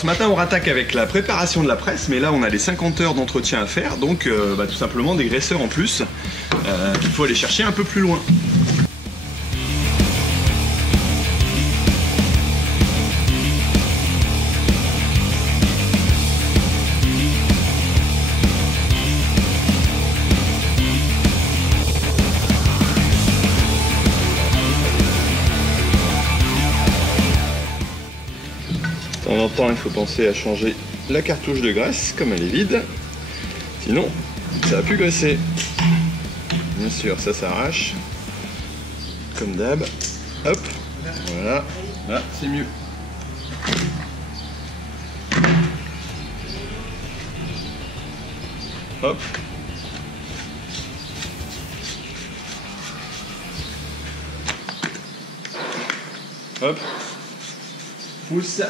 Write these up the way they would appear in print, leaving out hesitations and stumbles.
ce matin on rattaque avec la préparation de la presse, mais là on a les 50 heures d'entretien à faire, donc tout simplement des graisseurs en plus. Il faut aller chercher un peu plus loin. De temps en temps, il faut penser à changer la cartouche de graisse, comme elle est vide. Sinon, ça va plus graisser. Bien sûr, ça s'arrache. Comme d'hab. Hop. Voilà. Là, c'est mieux. Hop. Hop. Pousse.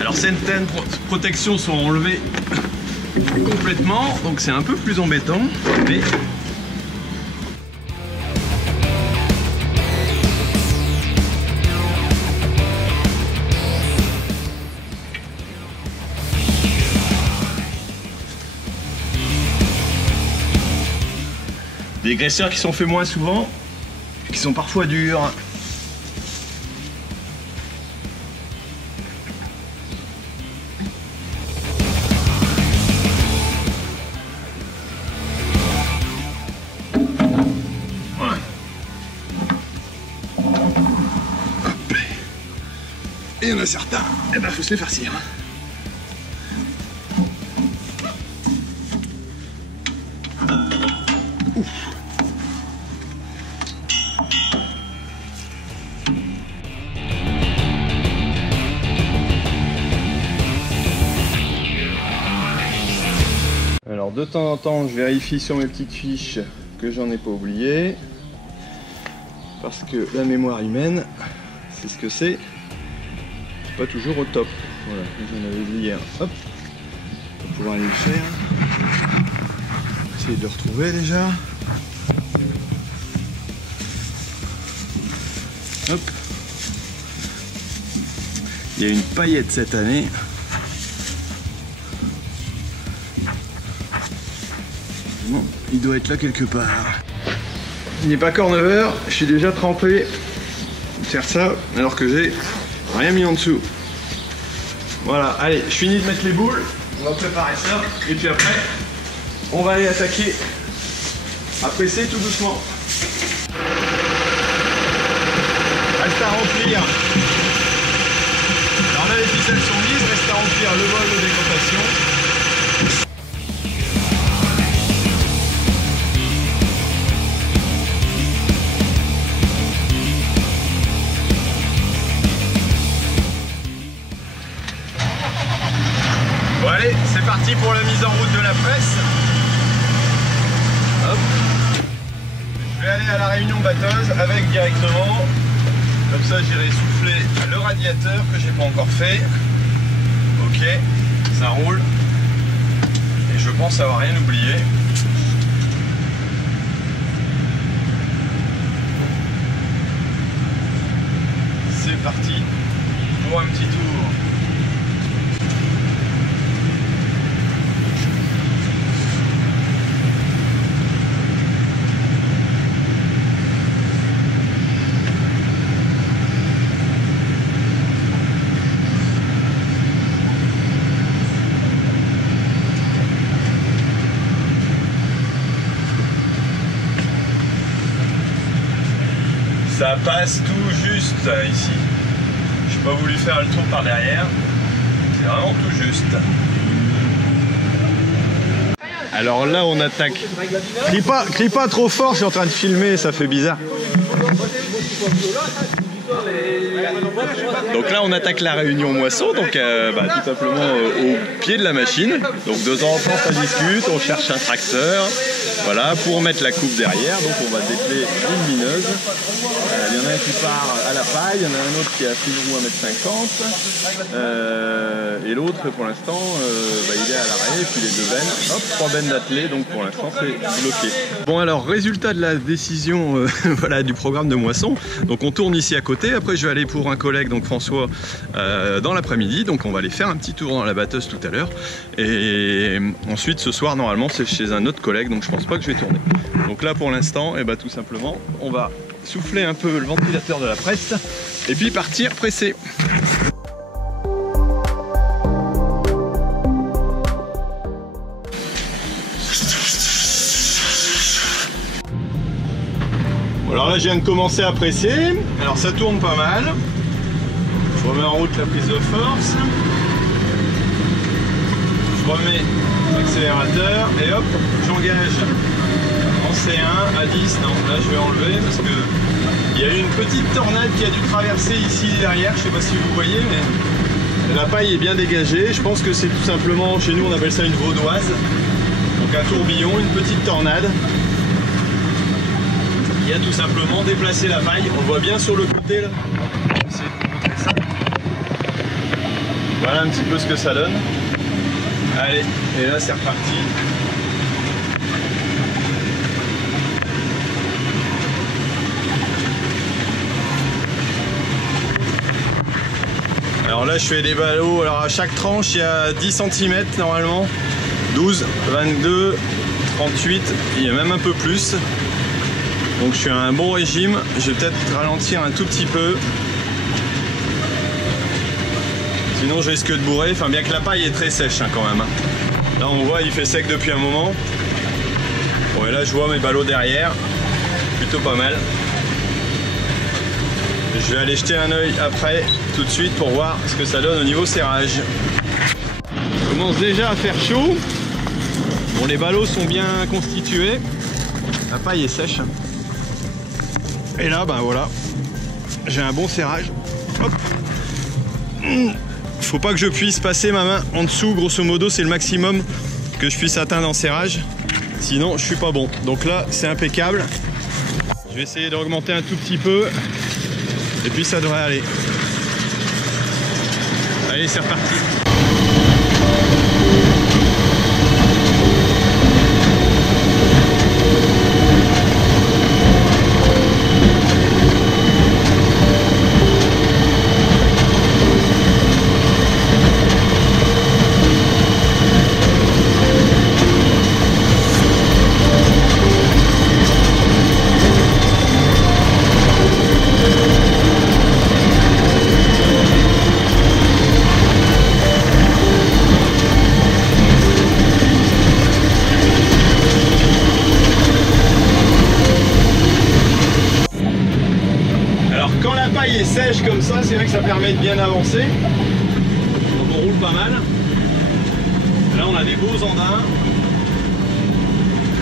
Alors certaines protections sont enlevées complètement, donc c'est un peu plus embêtant, mais des graisseurs qui sont faits moins souvent, qui sont parfois durs. Et il y en a certains, eh ben faut se les farcir. Ouf. Alors de temps en temps, je vérifie sur mes petites fiches que j'en ai pas oublié. Parce que la mémoire humaine, c'est ce que c'est. Pas toujours au top. Voilà, j'en avais oublié un. Hop, pour pouvoir aller le faire. Essayer de le retrouver déjà. Hop. Il y a une paillette cette année. Bon, il doit être là quelque part. Il n'est pas encore 9 h, je suis déjà trempé. Faire ça alors que j'ai rien mis en dessous. Voilà, allez, je finis de mettre les boules. On va préparer ça. Et puis après, on va aller attaquer à presser tout doucement. Reste à remplir. Alors là, les ficelles sont mises. Reste à remplir le bol de décantation. Bon allez, c'est parti pour la mise en route de la presse. Hop. Je vais aller à la réunion batteuse avec directement. Comme ça j'irai souffler le radiateur que j'ai pas encore fait. Ok, ça roule. Et je pense avoir rien oublié. C'est parti pour un petit tour. Ça passe tout juste ici. J'ai pas voulu faire le tour par derrière. C'est vraiment tout juste. Alors là on attaque. Crie pas trop fort, je suis en train de filmer, ça fait bizarre. Donc là on attaque la réunion moisson, donc tout simplement au pied de la machine. Donc de temps en temps ça discute, on cherche un tracteur, voilà, pour mettre la coupe derrière. Donc on va dételer une mineuse. Il y en a un qui part à la paille, il y en a un autre qui a fil roue 1,50 m. Et l'autre pour l'instant il est à l'arrêt, et puis les 2 bennes, hop, 3 bennes d'attelé, donc pour l'instant c'est bloqué. Bon alors résultat de la décision voilà, du programme de moisson. Donc on tourne ici à côté, après je vais aller pour un collègue, donc François, dans l'après-midi, donc on va aller faire un petit tour dans la batteuse tout à l'heure. Et ensuite ce soir normalement c'est chez un autre collègue, donc je pense pas que je vais tourner. Donc là pour l'instant, tout simplement on va souffler un peu le ventilateur de la presse et puis partir presser. Alors là je viens de commencer à presser, alors ça tourne pas mal. Je remets en route la prise de force. Je remets l'accélérateur et hop, j'engage en C1 à 10. Non, là je vais enlever parce que il y a eu une petite tornade qui a dû traverser ici derrière, je sais pas si vous voyez, mais la paille est bien dégagée. Je pense que c'est tout simplement, chez nous on appelle ça une vaudoise. Donc un tourbillon, une petite tornade qui a tout simplement déplacé la paille. On le voit bien sur le côté là. Je vais essayer de vous montrer ça. Voilà un petit peu ce que ça donne. Allez, et là c'est reparti. Alors là je fais des ballots, alors à chaque tranche il y a 10 cm normalement, 12, 22, 38, il y a même un peu plus. Donc je suis à un bon régime, je vais peut-être ralentir un tout petit peu. Sinon je risque de bourrer, enfin bien que la paille est très sèche quand même. Là on voit il fait sec depuis un moment. Bon et là je vois mes ballots derrière, plutôt pas mal. Je vais aller jeter un œil après, tout de suite, pour voir ce que ça donne au niveau serrage. Il commence déjà à faire chaud. Bon, les ballots sont bien constitués. La paille est sèche. Et là, voilà, j'ai un bon serrage. Hop. Faut pas que je puisse passer ma main en dessous, grosso modo, c'est le maximum que je puisse atteindre en serrage. Sinon, je suis pas bon. Donc là, c'est impeccable. Je vais essayer d'augmenter un tout petit peu. Et puis ça devrait aller. Allez, c'est reparti. Est sèche comme ça, c'est vrai que ça permet de bien avancer. Donc on roule pas mal. Là on a des beaux andins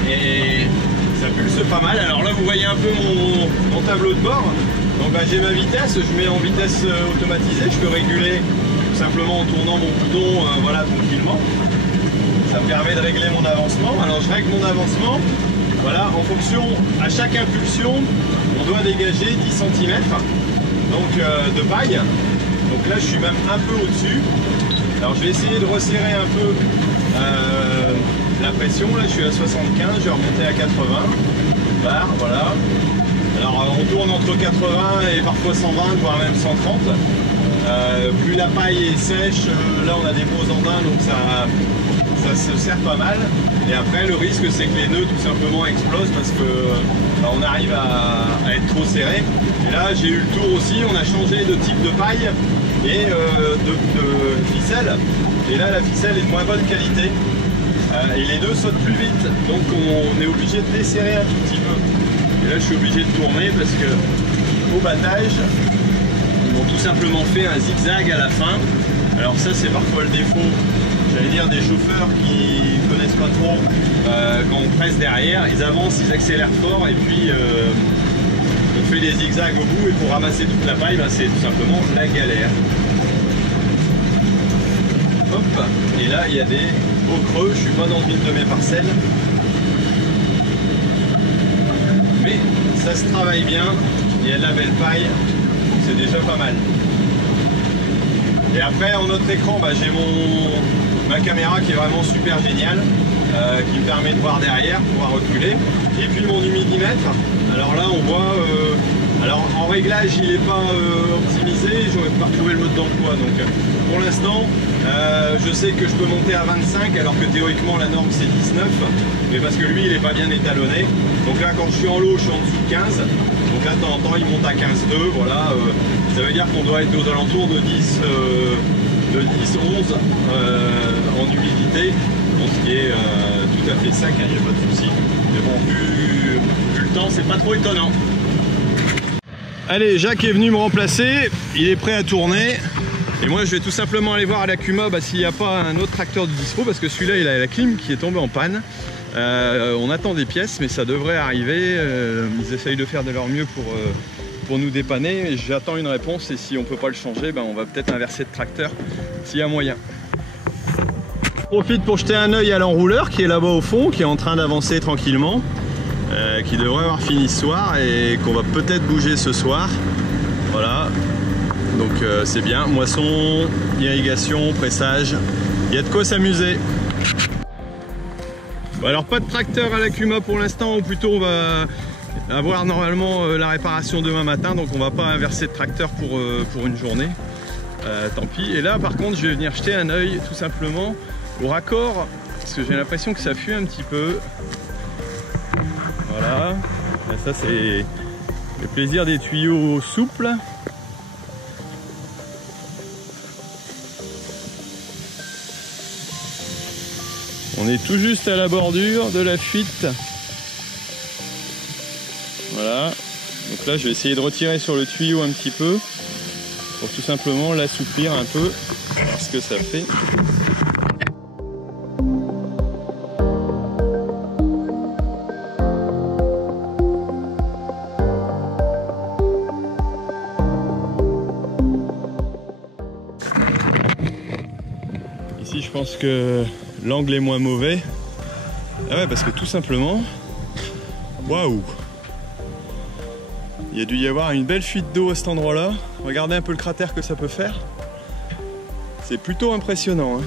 et ça pulse pas mal. Alors là vous voyez un peu mon tableau de bord. Donc j'ai ma vitesse, je mets en vitesse automatisée, je peux réguler tout simplement en tournant mon bouton voilà, tranquillement. Ça me permet de régler mon avancement. Alors je règle mon avancement, voilà, en fonction, à chaque impulsion, on doit dégager 10 cm. Donc de paille. Donc là je suis même un peu au-dessus. Alors je vais essayer de resserrer un peu la pression. Là je suis à 75, je vais remonter à 80 bar, voilà. Alors on tourne entre 80 et parfois 120 voire même 130. Plus la paille est sèche, là on a des beaux andins, donc ça se serre pas mal. Et après le risque c'est que les nœuds tout simplement explosent parce que on arrive à être trop serré. Et là j'ai eu le tour aussi, on a changé de type de paille et de ficelle. Et là la ficelle est de moins bonne qualité et les nœuds sautent plus vite, donc on est obligé de desserrer un tout petit peu. Et là je suis obligé de tourner parce que au battage, ils ont tout simplement fait un zigzag à la fin. Alors ça c'est parfois le défaut, j'allais dire, des chauffeurs qui ne connaissent pas trop. Quand on presse derrière, ils avancent, ils accélèrent fort et puis on fait des zigzags au bout, et pour ramasser toute la paille, c'est tout simplement la galère. Hop, et là il y a des beaux creux, je suis pas dans une de mes parcelles. Mais ça se travaille bien, il y a de la belle paille, c'est déjà pas mal. Et après en autre écran, j'ai ma caméra qui est vraiment super géniale, qui me permet de voir derrière, pouvoir reculer. Et puis mon humidimètre, alors là on voit, alors en réglage il n'est pas optimisé, j'aurais pas retrouvé le mode d'emploi. Donc pour l'instant je sais que je peux monter à 25 alors que théoriquement la norme c'est 19, mais parce que lui il n'est pas bien étalonné. Donc là quand je suis en lot je suis en dessous de 15, donc là de temps en temps il monte à 15,2, voilà, ça veut dire qu'on doit être aux alentours de 10, 11 en humidité, bon, ce qui est tout à fait sec, il n'y a pas de souci. Mais bon, vu le temps, c'est pas trop étonnant. Allez, Jacques est venu me remplacer, il est prêt à tourner. Et moi je vais tout simplement aller voir à la Cuma s'il n'y a pas un autre tracteur de dispo, parce que celui-là il a la clim qui est tombée en panne. On attend des pièces mais ça devrait arriver, ils essayent de faire de leur mieux pour nous dépanner. J'attends une réponse et si on peut pas le changer, on va peut-être inverser de tracteur s'il y a moyen. Je profite pour jeter un œil à l'enrouleur qui est là-bas au fond, qui est en train d'avancer tranquillement, qui devrait avoir fini ce soir et qu'on va peut-être bouger ce soir. Voilà, donc c'est bien, moisson, irrigation, pressage, il y a de quoi s'amuser. Bon, alors pas de tracteur à la Cuma pour l'instant, ou plutôt on va avoir normalement la réparation demain matin, donc on va pas inverser de tracteur pour une journée, tant pis. Et là par contre je vais venir jeter un œil tout simplement au raccord, parce que j'ai l'impression que ça fuit un petit peu. Voilà, et ça c'est le plaisir des tuyaux souples. On est tout juste à la bordure de la fuite. Voilà, donc là je vais essayer de retirer sur le tuyau un petit peu pour tout simplement l'assouplir un peu, voir ce que ça fait. Ici je pense que l'angle est moins mauvais. Ah ouais, parce que tout simplement, waouh, il y a dû y avoir une belle fuite d'eau à cet endroit-là. Regardez un peu le cratère que ça peut faire. C'est plutôt impressionnant, hein.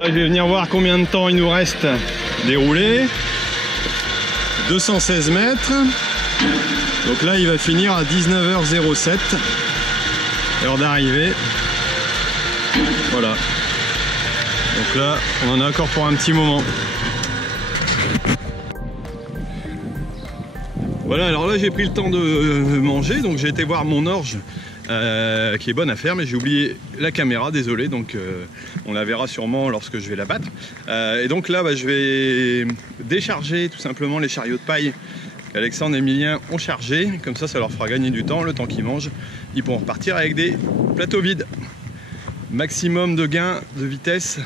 Là, je vais venir voir combien de temps il nous reste déroulé. 216 mètres. Donc là, il va finir à 19h07. Heure d'arrivée. Voilà. Donc là, on en a encore pour un petit moment. Voilà, alors là j'ai pris le temps de manger, donc j'ai été voir mon orge qui est bonne à faire, mais j'ai oublié la caméra, désolé, donc on la verra sûrement lorsque je vais la battre. Et donc là je vais décharger tout simplement les chariots de paille qu'Alexandre et Emilien ont chargés, comme ça leur fera gagner du temps, le temps qu'ils mangent, ils pourront repartir avec des plateaux vides. Maximum de gain de vitesse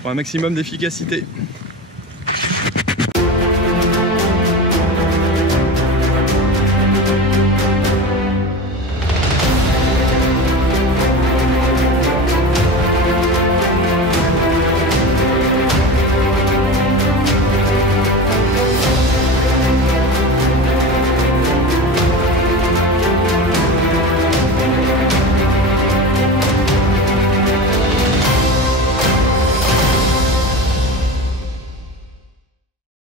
pour un maximum d'efficacité.